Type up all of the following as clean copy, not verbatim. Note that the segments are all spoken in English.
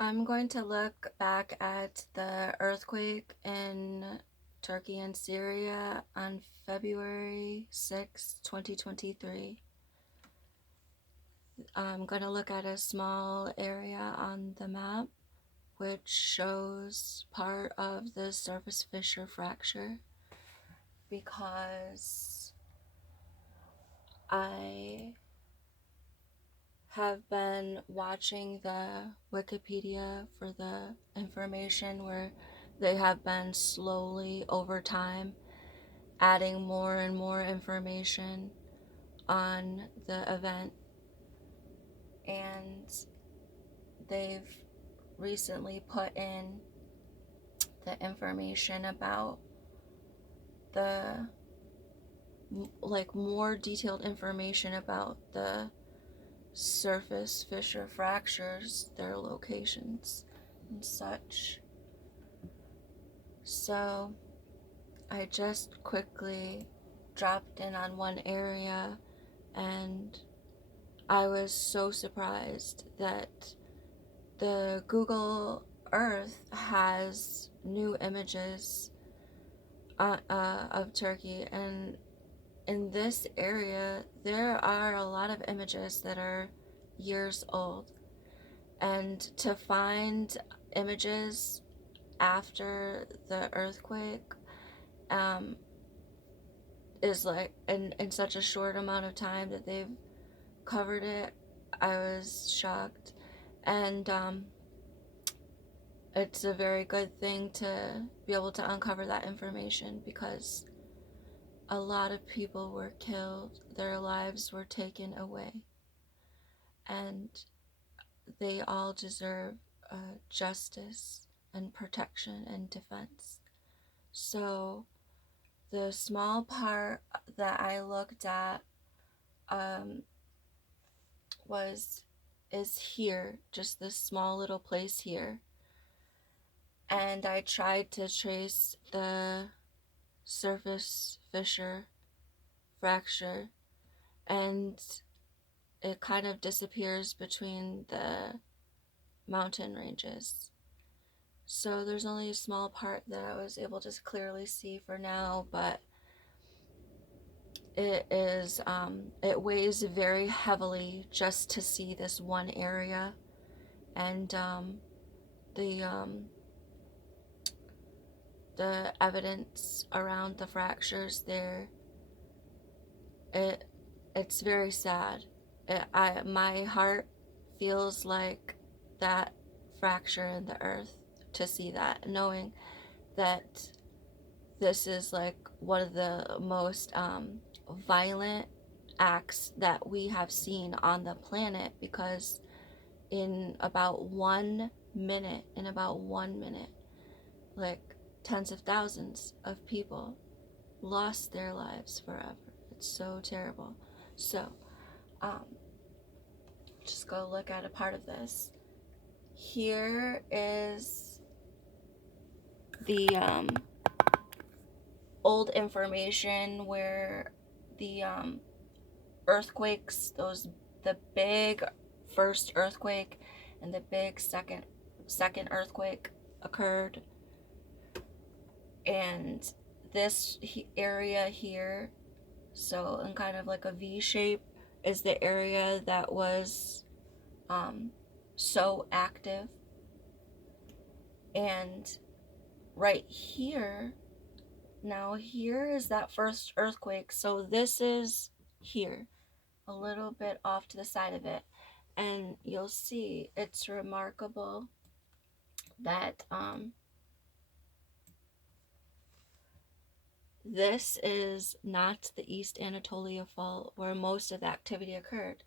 I'm going to look back at the earthquake in Turkey and Syria on February 6, 2023. I'm going to look at a small area on the map which shows part of the surface fissure fracture because I have been watching the Wikipedia for the information where they have been slowly over time adding more and more information on the event, and they've recently put in the information about the more detailed information about the surface fissure fractures, their locations and such. So I just quickly dropped in on one area, and I was so surprised that the Google Earth has new images of Turkey, and in this area there are a lot of images that are years old, and to find images after the earthquake is like in such a short amount of time that they've covered it. I was shocked, and it's a very good thing to be able to uncover that information because a lot of people were killed, their lives were taken away, and they all deserve justice and protection and defense. So the small part that I looked at um, was is here, just this small little place here, and I tried to trace the surface fissure fracture, and it kind of disappears between the mountain ranges. So there's only a small part that I was able to clearly see for now, but it weighs very heavily just to see this one area, and the um, the evidence around the fractures there, it it's very sad. My heart feels like that fracture in the earth to see that, knowing that this is like one of the most violent acts that we have seen on the planet, because in about 1 minute, like tens of thousands of people lost their lives forever. It's so terrible. So, um, just go look at a part of this. Here is the old information where the earthquakes, the big first earthquake and the big second earthquake occurred, and this area here, so in kind of like a V shape, is the area that was so active, and right here, now here is that first earthquake. So this is here, a little bit off to the side of it, and you'll see it's remarkable that this is not the East Anatolia Fault where most of the activity occurred.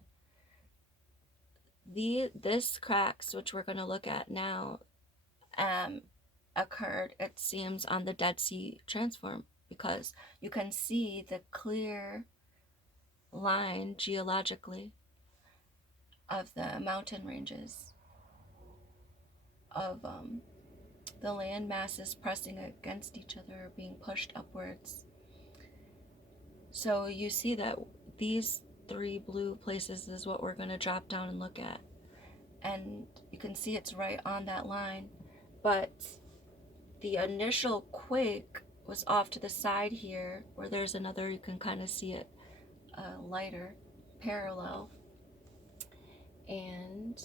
This cracks, which we're going to look at now, occurred, it seems, on the Dead Sea Transform, because you can see the clear line geologically of the mountain ranges, of the land masses pressing against each other, being pushed upwards. So you see that these three blue places is what we're going to drop down and look at. and you can see it's right on that line. But the initial quake was off to the side here, where there's another, you can kind of see it lighter, parallel. And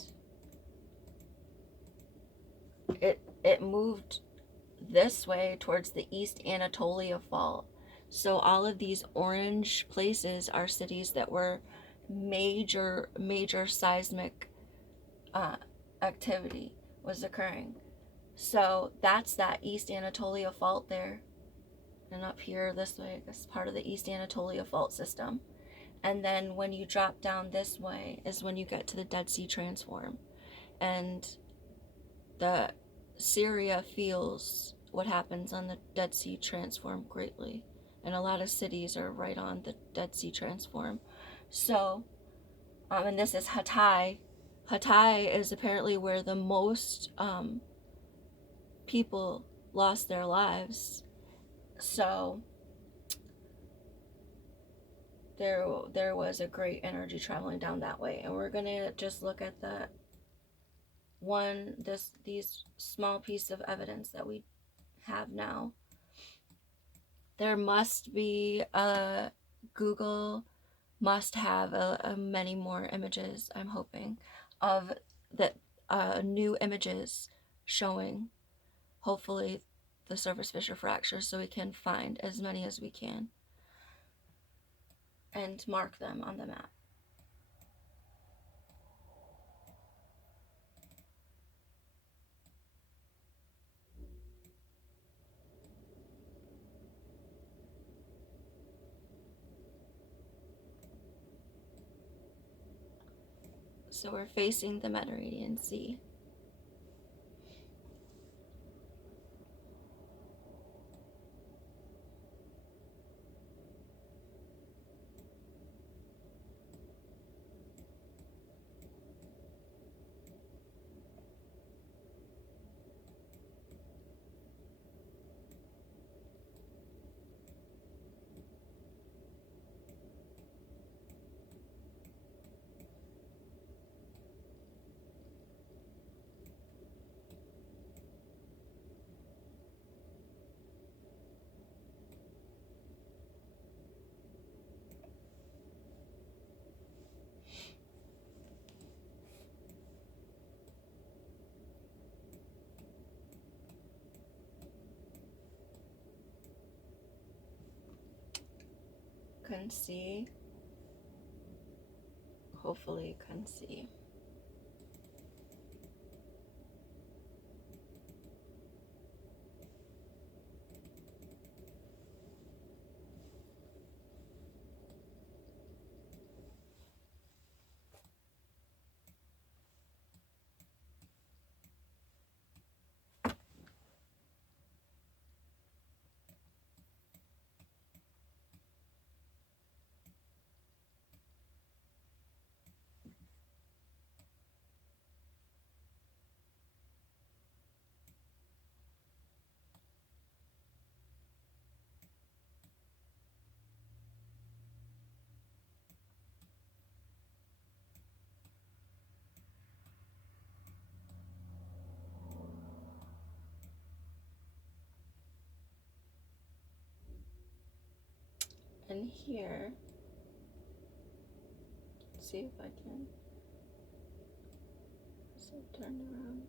it moved this way towards the East Anatolia Fault. So all of these orange places are cities that were major seismic activity was occurring. So that's that East Anatolia Fault there. And up here this way, it's part of the East Anatolia Fault system. And then when you drop down this way is when you get to the Dead Sea Transform. And the Syria feels what happens on the Dead Sea Transform greatly. And a lot of cities are right on the Dead Sea Transform. So, and this is Hatay. Hatay is apparently where the most people lost their lives. So there was a great energy traveling down that way. And we're gonna just look at these small piece of evidence that we have now. There must be Google must have many more images, I'm hoping, of that new images showing hopefully the surface fissure fractures, so we can find as many as we can and mark them on the map. So we're facing the Mediterranean Sea. Can see. Hopefully you can see. And here, let's see if I can. So turn around.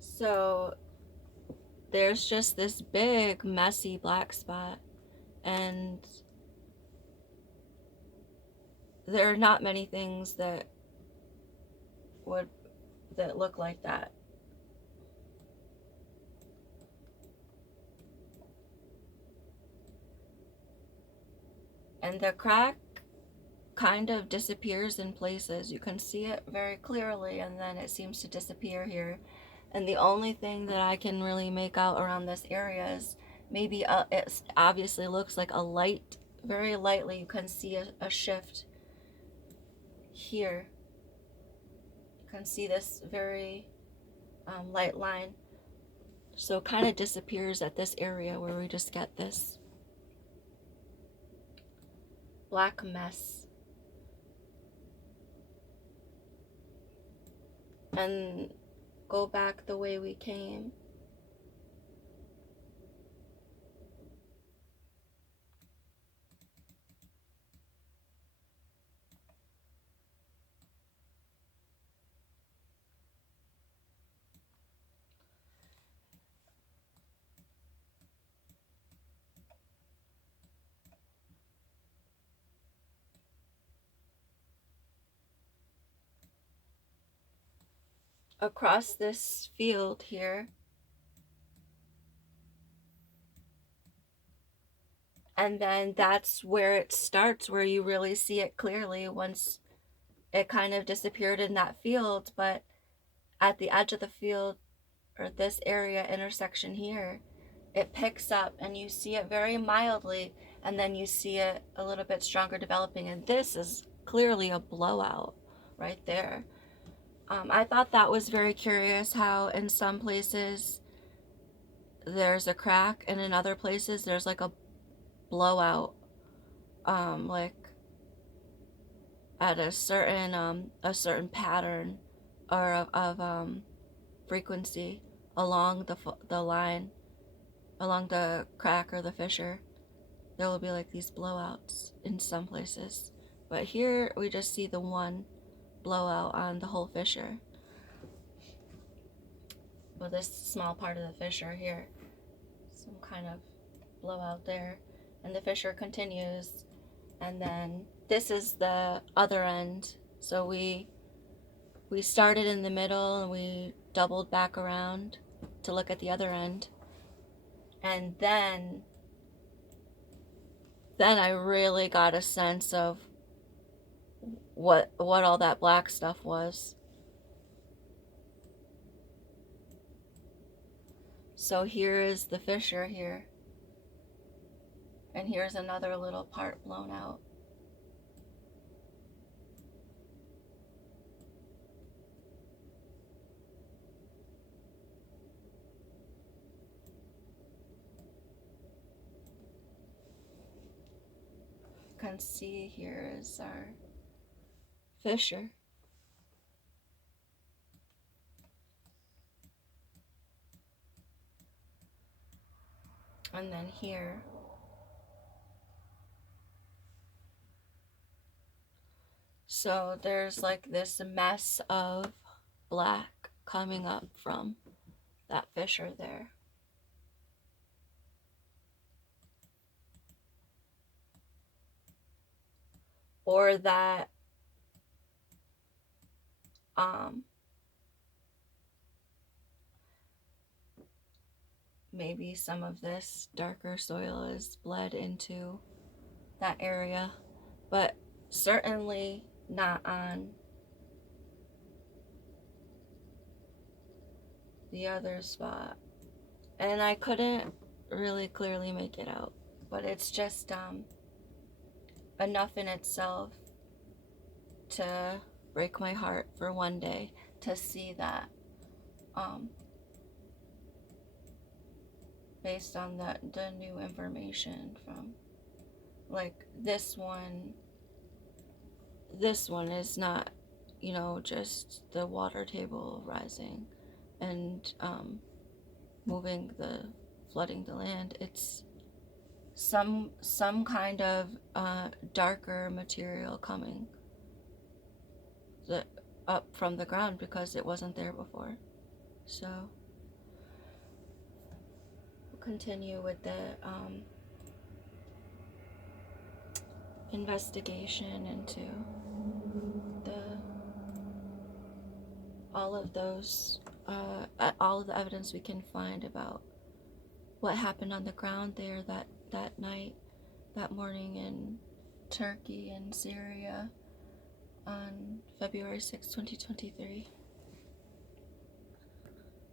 So there's just this big messy black spot, and there are not many things that look like that. And the crack kind of disappears in places. You can see it very clearly, and then it seems to disappear here. And the only thing that I can really make out around this area is maybe it obviously looks like a light very lightly, you can see a shift here. You can see this very light line. So it kind of disappears at this area where we just get this black mess. And go back the way we came. Across this field here. And then that's where it starts, where you really see it clearly once it kind of disappeared in that field. But at the edge of the field, or this area intersection here, it picks up and you see it very mildly, and then you see it a little bit stronger developing. And this is clearly a blowout right there. I thought that was very curious how in some places there's a crack and in other places there's like a blowout, like at a certain pattern or of frequency along the line, along the crack or the fissure. There will be like these blowouts in some places, but here we just see the one blowout on the whole fissure. Well, this small part of the fissure here, some kind of blowout there, and the fissure continues, and then this is the other end. So we started in the middle and we doubled back around to look at the other end, and then I really got a sense of what all that black stuff was. So here is the fissure here, and here's another little part blown out. You can see here is our fissure. And then here, so there's like this mess of black coming up from that fissure there. Or that maybe some of this darker soil is bled into that area, but certainly not on the other spot. And I couldn't really clearly make it out, but it's just enough in itself to break my heart for one day to see that, based on the new information from, like, this one is not, just the water table rising and flooding the land. It's some kind of darker material coming up from the ground because it wasn't there before. So we'll continue with the investigation into all of the evidence we can find about what happened on the ground there that night, that morning in Turkey and Syria on February 6, 2023.